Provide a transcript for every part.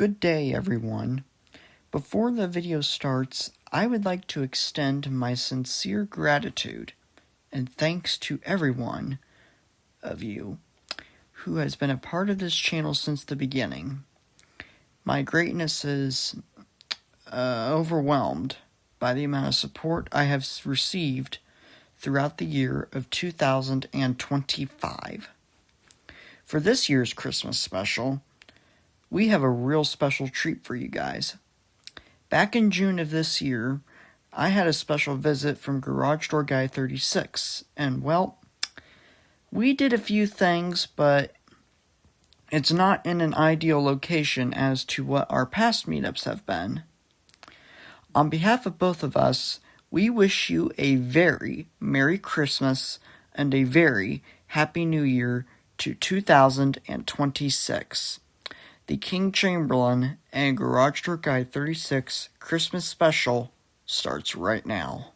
Good day, everyone. Before the video starts, I would like to extend my sincere gratitude and thanks to everyone of you who has been a part of this channel since the beginning. My greatness is overwhelmed by the amount of support I have received throughout the year of 2025. For this year's Christmas special, we have a real special treat for you guys. Back in June of this year, I had a special visit from Garage Door Guy 36, and well, we did a few things, but it's not in an ideal location as to what our past meetups have been. On behalf of both of us, we wish you a very Merry Christmas and a very Happy New Year to 2026. The KingChamberlain and Garage Door Guy 36 Christmas Special starts right now.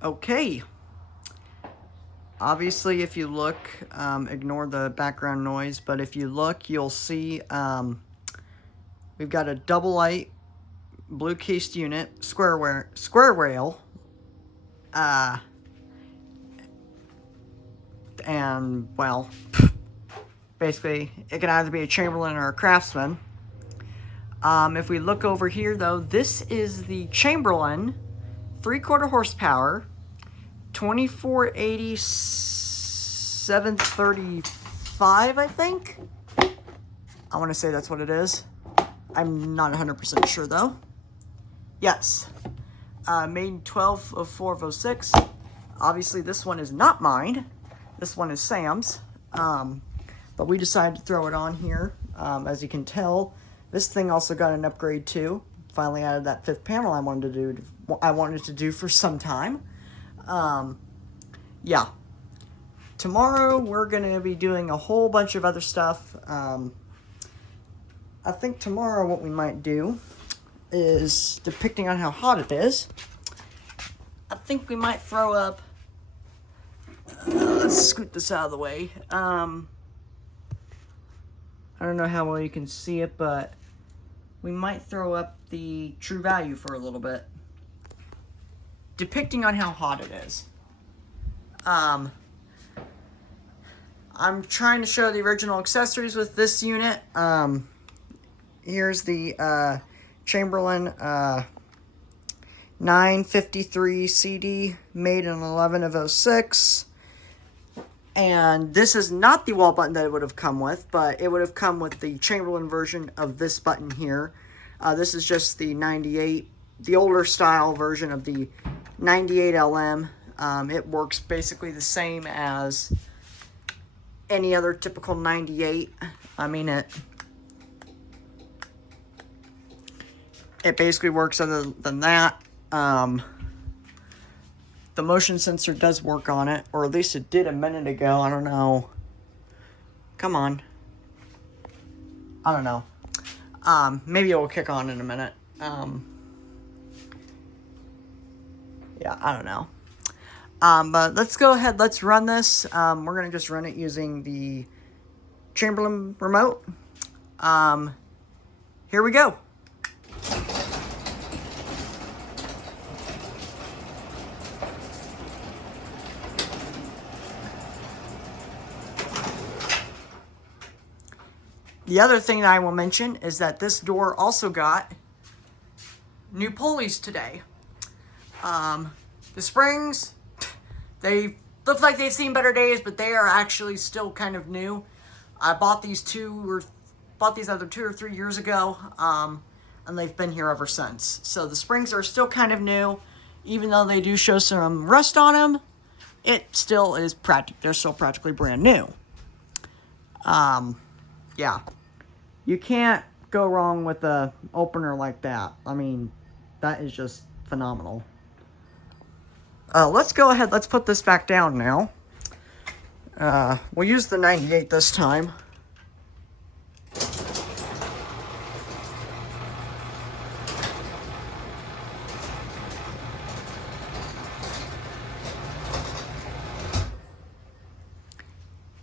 Okay, obviously if you look, ignore the background noise, but if you look, you'll see we've got a double light, blue cased unit, square rail, and well, basically it can either be a Chamberlain or a Craftsman. If we look over here though, this is the Chamberlain 3/4 horsepower, 2480 735, I think. I want to say that's what it is. I'm not 100% sure though. Yes. Made 12/04/06. Obviously this one is not mine. This one is Sam's. But we decided to throw it on here. As you can tell, this thing also got an upgrade too. Finally added that 5th panel I wanted to do for some time. Yeah. Tomorrow we're gonna be doing a whole bunch of other stuff. I think tomorrow what we might do is, depending on how hot it is, I think we might throw up, let's scoot this out of the way. I don't know how well you can see it, but we might throw up the True Value for a little bit, depending on how hot it is. I'm trying to show the original accessories with this unit. Here's the Chamberlain 953 CD, made in 11/06. And this is not the wall button that it would have come with, but it would have come with the Chamberlain version of this button here. This is just the 98, the older style version of the 98 LM. It works basically the same as any other typical 98. I mean, it basically works other than that. The motion sensor does work on it, or at least it did a minute ago. I don't know. Come on. I don't know. Maybe it will kick on in a minute. Yeah, I don't know. But let's go ahead. Let's run this. We're going to just run it using the Chamberlain remote. Here we go. The other thing that I will mention is that this door also got new pulleys today. The springs, they look like they've seen better days, but they are actually still kind of new. I bought these either 2 or 3 years ago, and they've been here ever since. So the springs are still kind of new, even though they do show some rust on them. It still is they're still practically brand new. Yeah. You can't go wrong with an opener like that. I mean, that is just phenomenal. Let's go ahead. Let's put this back down now. We'll use the 98 this time.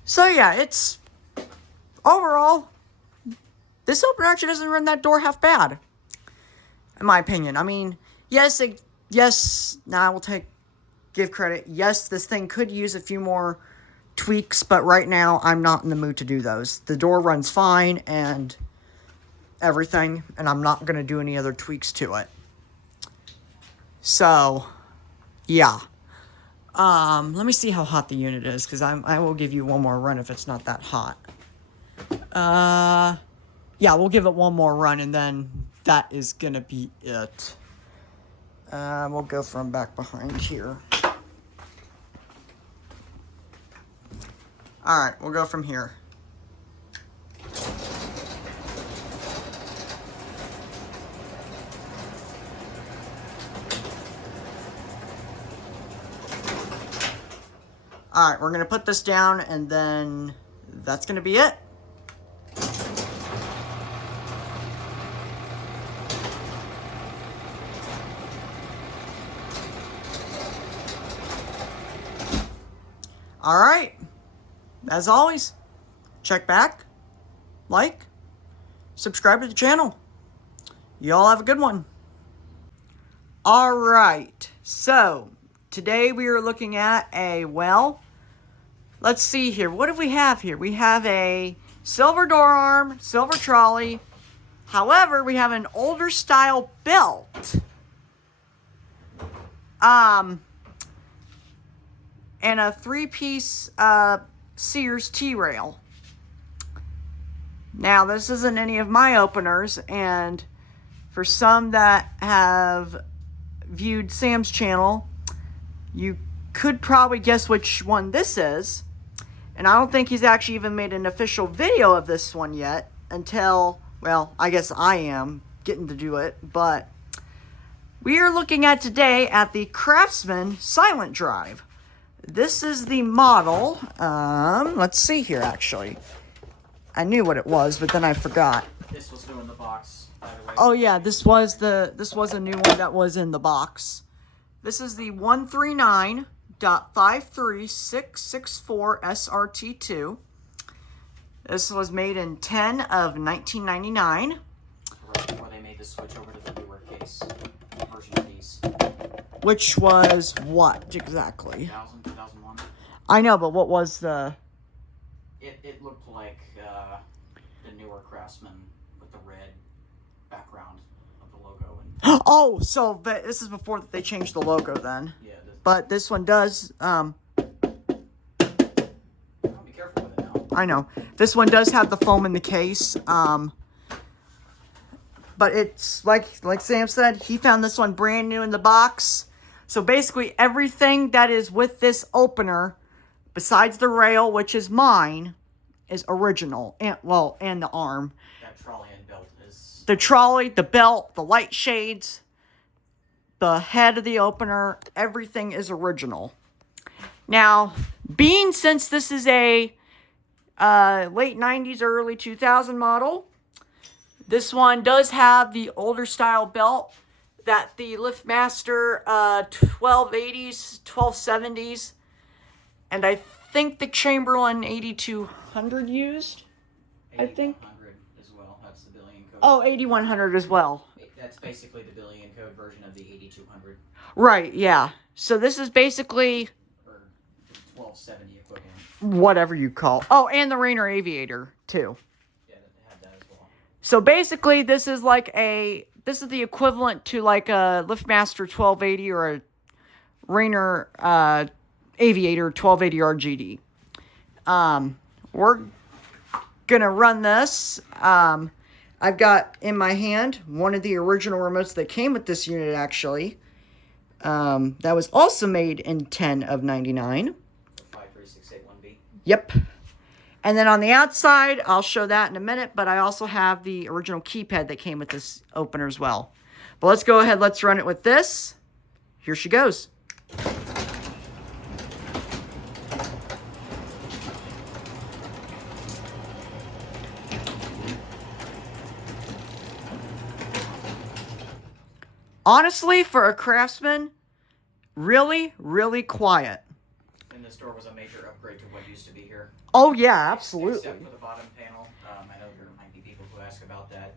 So yeah, it's overall, this opener actually doesn't run that door half bad, in my opinion. I mean, yes, now I will give credit. Yes, this thing could use a few more tweaks, but right now I'm not in the mood to do those. The door runs fine and everything, and I'm not going to do any other tweaks to it. So, yeah. Let me see how hot the unit is, because I will give you one more run if it's not that hot. Yeah, we'll give it one more run, and then that is gonna be it. We'll go from back behind here. Alright, we'll go from here. Alright, we're gonna put this down, and then that's gonna be it. Alright, as always, check back, like, subscribe to the channel. Y'all have a good one. Alright, so today we are looking at let's see here. What do we have here? We have a silver door arm, silver trolley. However, we have an older style belt. And a 3-piece Sears T-rail. Now, this isn't any of my openers, and for some that have viewed Sam's channel, you could probably guess which one this is. And I don't think he's actually even made an official video of this one yet until, well, I guess I am getting to do it. But we are looking at today at the Craftsman Silent Drive. This is the model. Let's see here, actually. I knew what it was, but then I forgot. This was new in the box, by the way. Oh yeah, this was a new one that was in the box. This is the 139.53664 SRT2. This was made in 10 of 1999. Right before they made the switch over to the newer case version of these. Which was what exactly? 2000, 2001. I know, but what was the... It looked like the newer Craftsman with the red background of the logo. And oh, so this is before they changed the logo then. yeah. But this one does... I'll be careful with it now. I know. This one does have the foam in the case. But it's like Sam said, he found this one brand new in the box. So basically everything that is with this opener, besides the rail, which is mine, is original. And the arm. That trolley and belt is... The trolley, the belt, the light shades, the head of the opener, everything is original. Now, since this is a late 90s, early 2000 model, this one does have the older style belt that the LiftMaster 1280s, 1270s, and I think the Chamberlain 8200 used. I think 8100 as well. That's the billion code. Oh, 8100 as well. That's basically the billion code version of the 8200. Right, yeah. So this is basically... Or 1270 equivalent. Whatever you call. Oh, and the Rainer Aviator, too. Yeah, it had that as well. So basically, this is the equivalent to like a LiftMaster 1280 or a Rainer Aviator 1280 RGD. We're gonna run this. I've got in my hand one of the original remotes that came with this unit, actually. That was also made in 10 of 99. 53681B. Yep. And then on the outside, I'll show that in a minute, but I also have the original keypad that came with this opener as well. But let's go ahead, let's run it with this. Here she goes. Honestly, for a Craftsman, really, really quiet. And this door was a major upgrade to what used to be here. Oh, yeah, absolutely. Except for the bottom panel. I know there might be people who ask about that.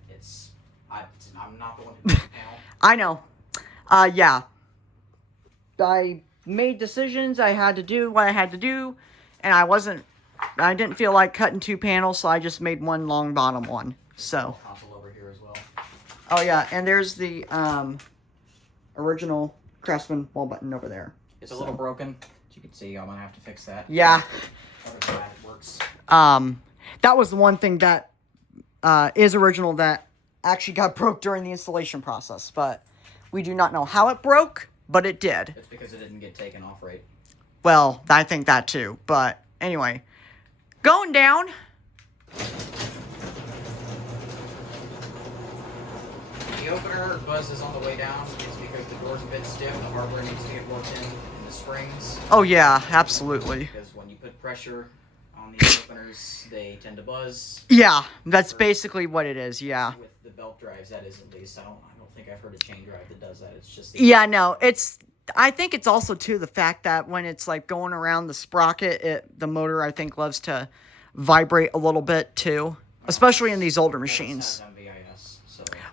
I'm not the one who did the panel. I know. Yeah. I made decisions. I had to do what I had to do. And I didn't feel like cutting two panels, so I just made one long bottom one. So. Console over here as well. Oh, yeah. And there's the original Craftsman wall button over there. It's a little broken. As you can see, I'm going to have to fix that. Yeah. Other than that, it works. That was the one thing that is original that actually got broke during the installation process. But we do not know how it broke, but it did. It's because it didn't get taken off right. Well, I think that too. But anyway, going down. The opener buzzes on the way down. It's because the door's a bit stiff. The hardware needs to get worked in the springs. Oh, yeah, absolutely. Because when you put pressure on these openers, they tend to buzz. Yeah, that's basically what it is, yeah. With the belt drives, that is at least. I don't think I've heard a chain drive that does that. It's just... Yeah, no, I think it's also, too, the fact that when it's, like, going around the sprocket, the motor, I think, loves to vibrate a little bit, too. Especially in these older machines.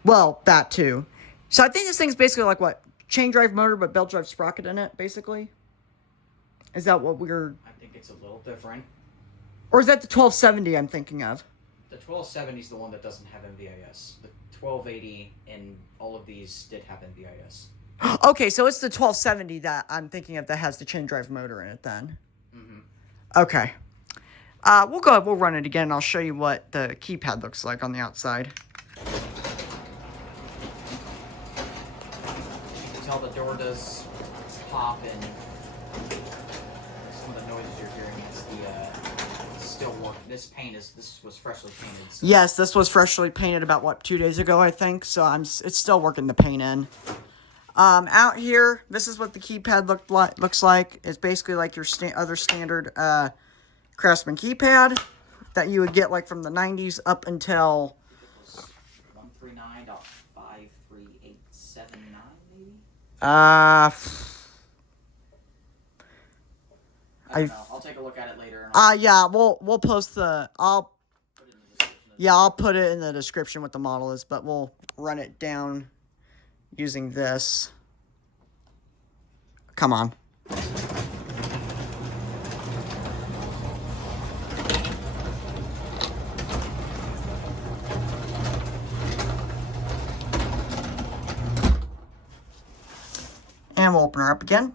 Well, that too. So I think this thing's basically like what? Chain drive motor, but belt drive sprocket in it, basically? Is that what we're... I think it's a little different. Or is that the 1270 I'm thinking of? The 1270 is the one that doesn't have MVIS. The 1280 and all of these did have MVIS. Okay, so it's the 1270 that I'm thinking of that has the chain drive motor in it then. Mm-hmm. Okay. We'll go ahead, we'll run it again, and I'll show you what the keypad looks like on the outside. Tell the door does pop, and some of the noises you're hearing is the still work. This was freshly painted. So. Yes, this was freshly painted about what, 2 days ago, I think. So it's still working the paint in. Out here, this is what the keypad looks like. It's basically like your other standard Craftsman keypad that you would get like from the 90s up until 139.53879. I don't know. I'll take a look at it later. And yeah, we'll post the... I'll put it in the description what the model is, but we'll run it down using this. Come on. And we'll open her up again.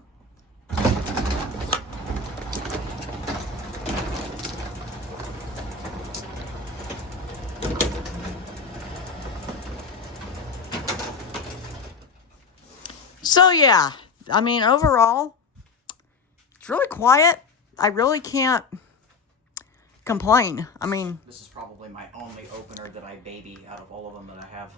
So yeah, I mean, overall, it's really quiet. I really can't complain. I mean, this is probably my only opener that I baby out of all of them that I have.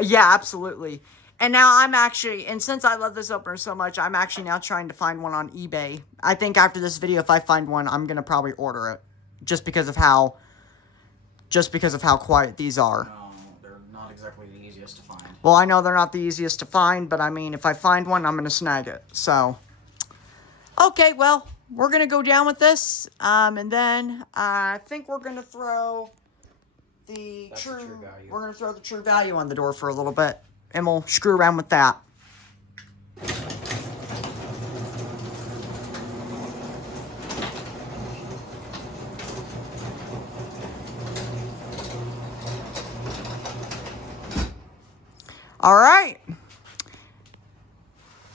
yeah, absolutely. And now I'm actually, and since I love this opener so much, I'm actually now trying to find one on eBay. I think after this video, if I find one, I'm going to probably order it. Just because of how quiet these are. No, they're not exactly the easiest to find. Well, I know they're not the easiest to find, but I mean, if I find one, I'm going to snag it. So, okay, well, we're going to go down with this. And then I think we're going to throw the true value. We're going to throw the true value on the door for a little bit. And we'll screw around with that. All right.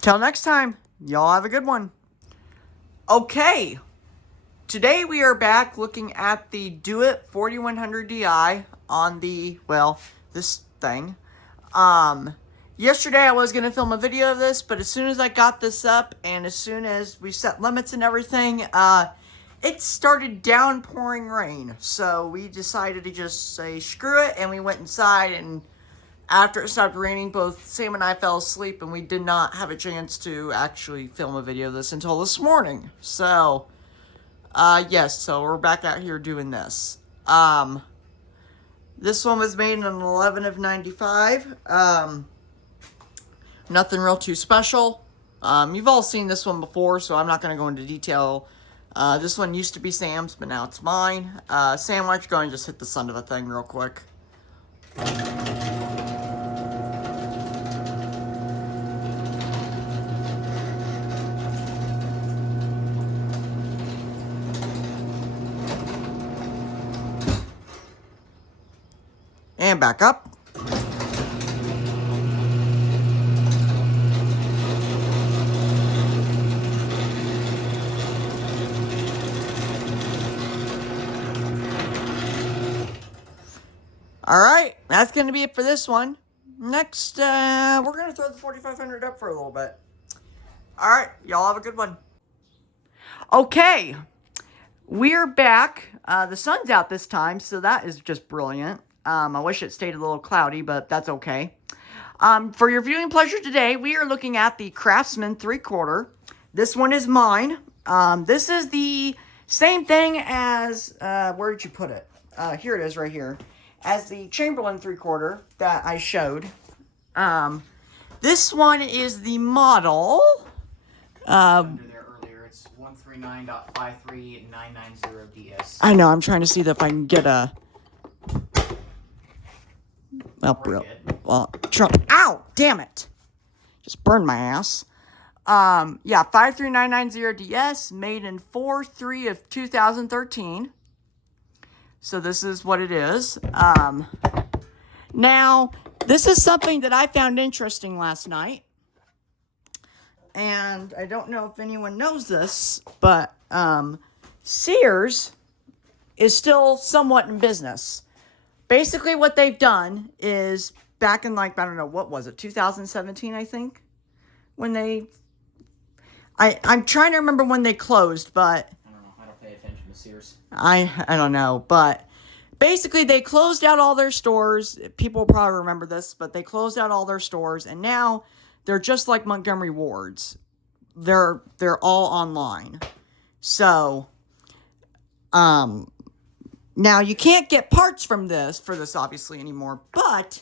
Till next time, y'all have a good one. Okay. Today we are back looking at the Do It 4100 Di on the, well, this thing. Yesterday I was going to film a video of this, but as soon as I got this up and as soon as we set limits and everything, it started downpouring rain. So we decided to just say screw it, and we went inside, and after it stopped raining, both Sam and I fell asleep, and we did not have a chance to actually film a video of this until this morning. So, yes, so we're back out here doing this. This one was made in an 11 of 95. Nothing real too special. You've all seen this one before, so I'm not going to go into detail. This one used to be Sam's, but now it's mine. Sam, why don't you go and just hit the sun of the thing real quick. And back up. All right, that's going to be it for this one. Next, we're going to throw the 4500 up for a little bit. All right, y'all have a good one. Okay, we're back. The sun's out this time, so that is just brilliant. I wish it stayed a little cloudy, but that's okay. For your viewing pleasure today, we are looking at the Craftsman 3/4. This one is mine. This is the same thing as, where did you put it? Here it is right here. As the Chamberlain 3/4 that I showed. This one is the model. Under there earlier, it's 139.53990DS. I know, I'm trying to see if I can get a... Well, ow! Damn it! Just burned my ass. Yeah, 53990DS, made in 4/3 of 2013. So this is what it is. Now, this is something that I found interesting last night. And I don't know if anyone knows this, but Sears is still somewhat in business. Basically, what they've done is back in, like, I don't know, what was it, 2017, I think? When they... I'm trying to remember when they closed, but... I don't know. I don't pay attention to Sears. I don't know, but basically they closed out all their stores. People will probably remember this, but they closed out all their stores, and now they're just like Montgomery Ward's. They're all online. So, now you can't get parts for this obviously anymore, but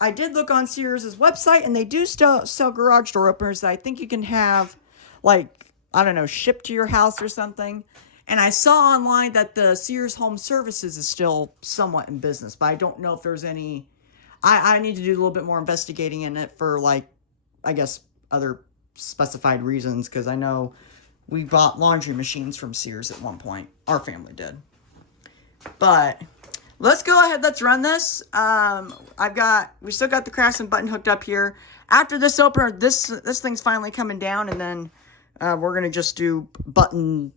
I did look on Sears' website, and they do still sell garage door openers that I think you can have, like, I don't know, shipped to your house or something. And I saw online that the Sears Home Services is still somewhat in business, but I don't know if there's any... I need to do a little bit more investigating in it for, like, I guess, other specified reasons, because I know we bought laundry machines from Sears at one point. Our family did. But let's go ahead. Let's run this. We still got the Craftsman button hooked up here. After this opener, this thing's finally coming down, and then we're going to just do button.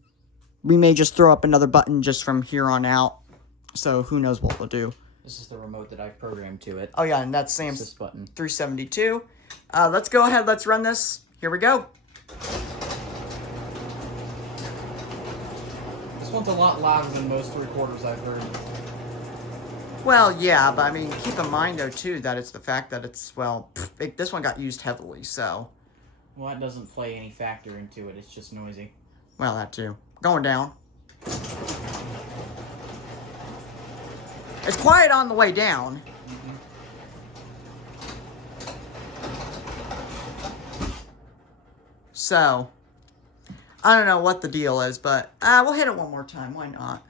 We may just throw up another button just from here on out. So who knows what we'll do. This is the remote that I've programmed to it. Oh, yeah, and that's Sam's this button. 372. Let's go ahead. Let's run this. Here we go. This one's a lot louder than most recorders I've heard. Well, yeah, but I mean, keep in mind, though, too, that it's the fact that it's, well, this one got used heavily, so. Well, that doesn't play any factor into it. It's just noisy. Well, that, too. Going down. It's quiet on the way down. So, I don't know what the deal is, but we'll hit it one more time. Why not?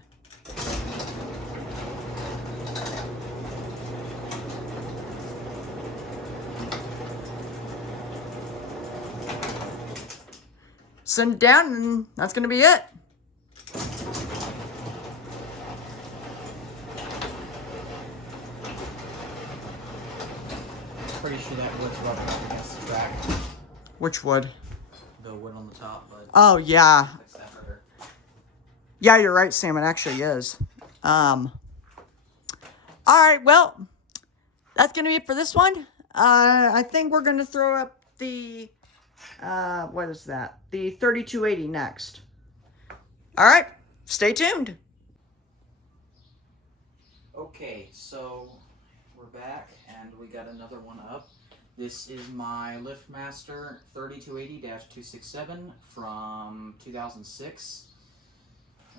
Send it down, and that's going to be it. Pretty sure that wood's rubbing up against the track. Which wood? The wood on the top, but Oh, yeah. fix that further. Yeah, you're right, Sam. It actually is. All right, well, that's going to be it for this one. I think we're going to throw up the, what is that? The 3280 next. All right, stay tuned. Okay, so we're back, and we got another one up. This is my LiftMaster 3280-267 from 2006.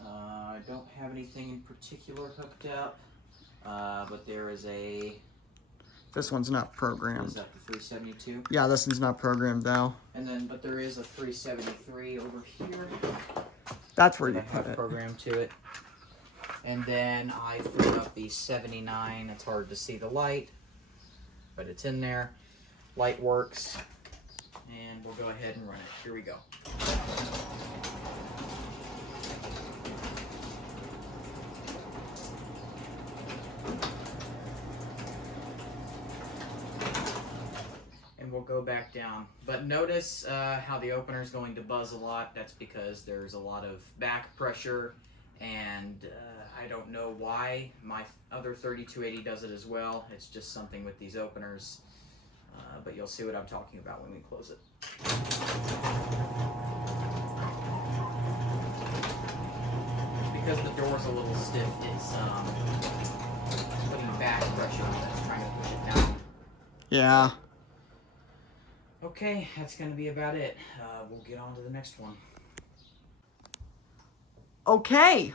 I don't have anything in particular hooked up, but there is a... This one's not Is programmed. that the 372? Yeah, this one's not programmed, though. And then, but there is a 373 over here. That's where you that I put have it. programmed to it. And then I threw up the 79. It's hard to see the light, but it's in there. Light works. And we'll go ahead and run it. Here we go. And we'll go back down. But notice how the opener is going to buzz a lot. That's because there's a lot of back pressure, and I don't know why. My other 3280 does it as well. It's just something with these openers. But you'll see what I'm talking about when we close it. Because the door's a little stiff, it's putting back pressure on it. It's trying to push it down. Yeah. Okay, that's going to be about it. We'll get on to the next one. Okay.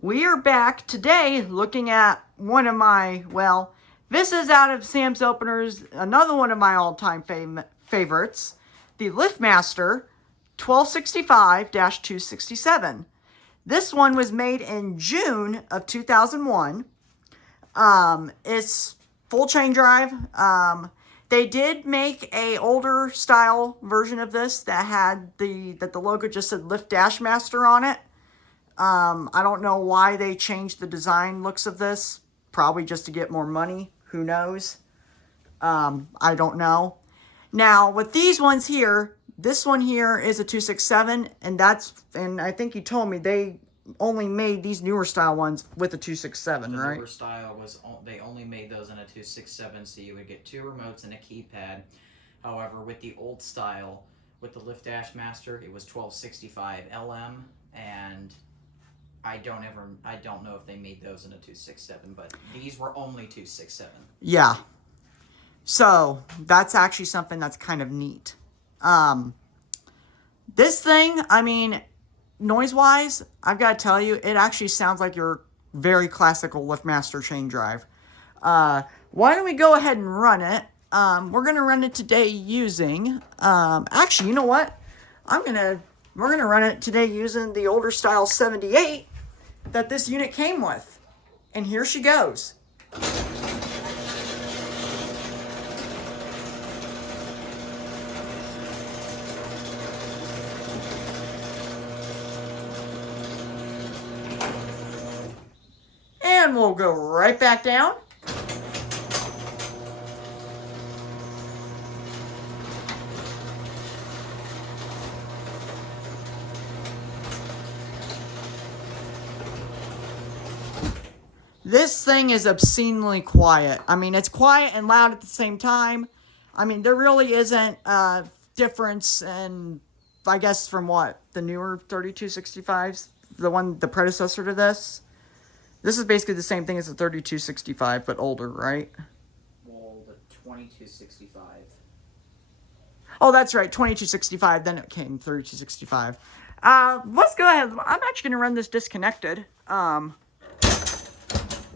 We are back today looking at one of my, well, this is out of Sam's Openers, another one of my all-time favorites, the LiftMaster 1265-267. This one was made in June of 2001. It's full chain drive. They did make a older style version of this that had the logo just said Lift Dash Master on it. I don't know why they changed the design looks of this. Probably just to get more money. Who knows? I don't know. Now, with these ones here, this one here is a 267, and I think you told me they only made these newer style ones with a 267, right? The newer style they only made those in a 267, so you would get 2 remotes and a keypad. However, with the old style, with the Lift Dash Master, it was 1265 LM, and I don't know if they made those in a 267, but these were only 267. Yeah. So, that's actually something that's kind of neat. This thing, I mean, noise-wise, I've got to tell you, it actually sounds like your very classical LiftMaster chain drive. Why don't we go ahead and run it? We're going to run it today using, actually, you know what? We're going to run it today using the older style 78 that this unit came with. And here she goes. And we'll go right back down. This thing is obscenely quiet. I mean, it's quiet and loud at the same time. I mean, there really isn't a difference in, I guess, from what? The newer 3265s? The predecessor to this? This is basically the same thing as the 3265, but older, right? Well, the 2265. Oh, that's right, 2265, then it came 3265. Let's go ahead. I'm actually going to run this disconnected.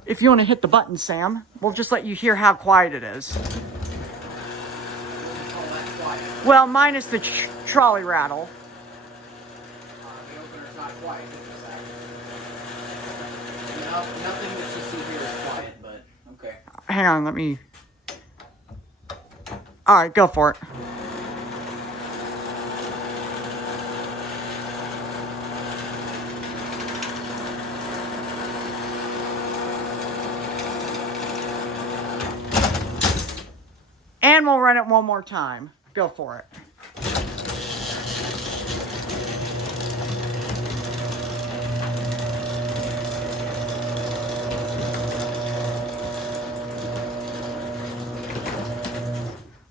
If you want to hit the button, Sam, we'll just let you hear how quiet it is. Well, minus the trolley rattle. The opener's not quiet. Nothing that you see here is quiet, but okay. Hang on, let me... Alright, go for it. And we'll run it one more time. Go for it.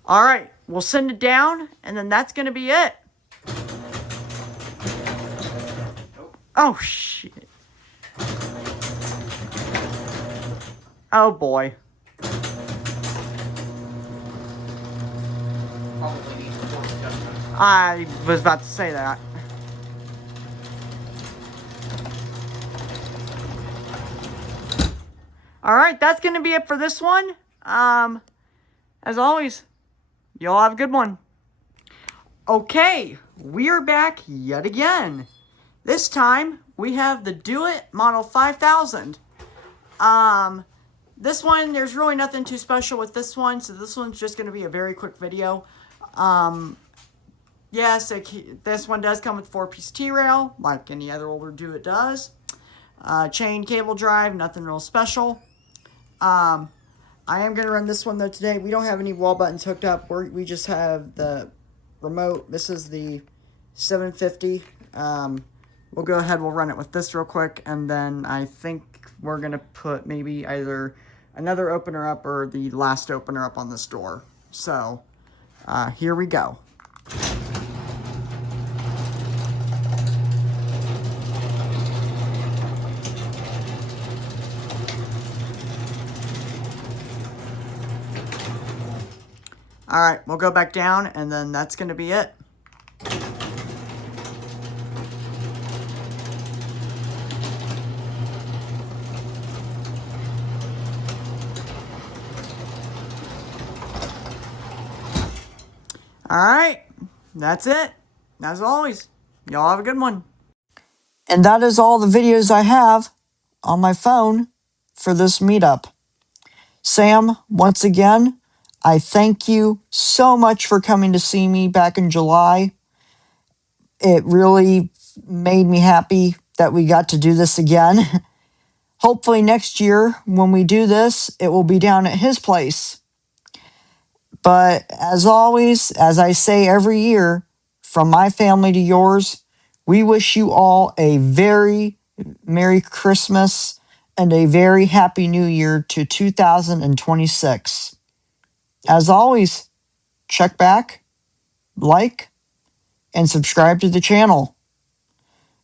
All right, we'll send it down, and then that's going to be it. Oh, shit. Oh, boy. Probably needs force adjustment. I was about to say that. All right, that's going to be it for this one. As always, y'all have a good one. Okay, we are back yet again. This time, we have the Do It Model 5000. This one, there's really nothing too special with this one, so this one's just going to be a very quick video. Yes, this one does come with 4-piece T-rail, like any other older Do It does. Chain cable drive, nothing real special. I am going to run this one, though, today. We don't have any wall buttons hooked up. We just have the remote. This is the 750. We'll go ahead, we'll run it with this real quick, and then I think we're going to put maybe either another opener up or the last opener up on this door. So, here we go. All right, we'll go back down, and then that's going to be it. All right, that's it. As always, y'all have a good one. And that is all the videos I have on my phone for this meetup. Sam, once again, I thank you so much for coming to see me back in July. It really made me happy that we got to do this again. Hopefully next year, when we do this, it will be down at his place. But as always, as I say every year, from my family to yours, we wish you all a very Merry Christmas and a very Happy New Year to 2026. As always, check back, like, and subscribe to the channel.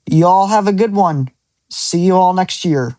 You all have a good one. See you all next year.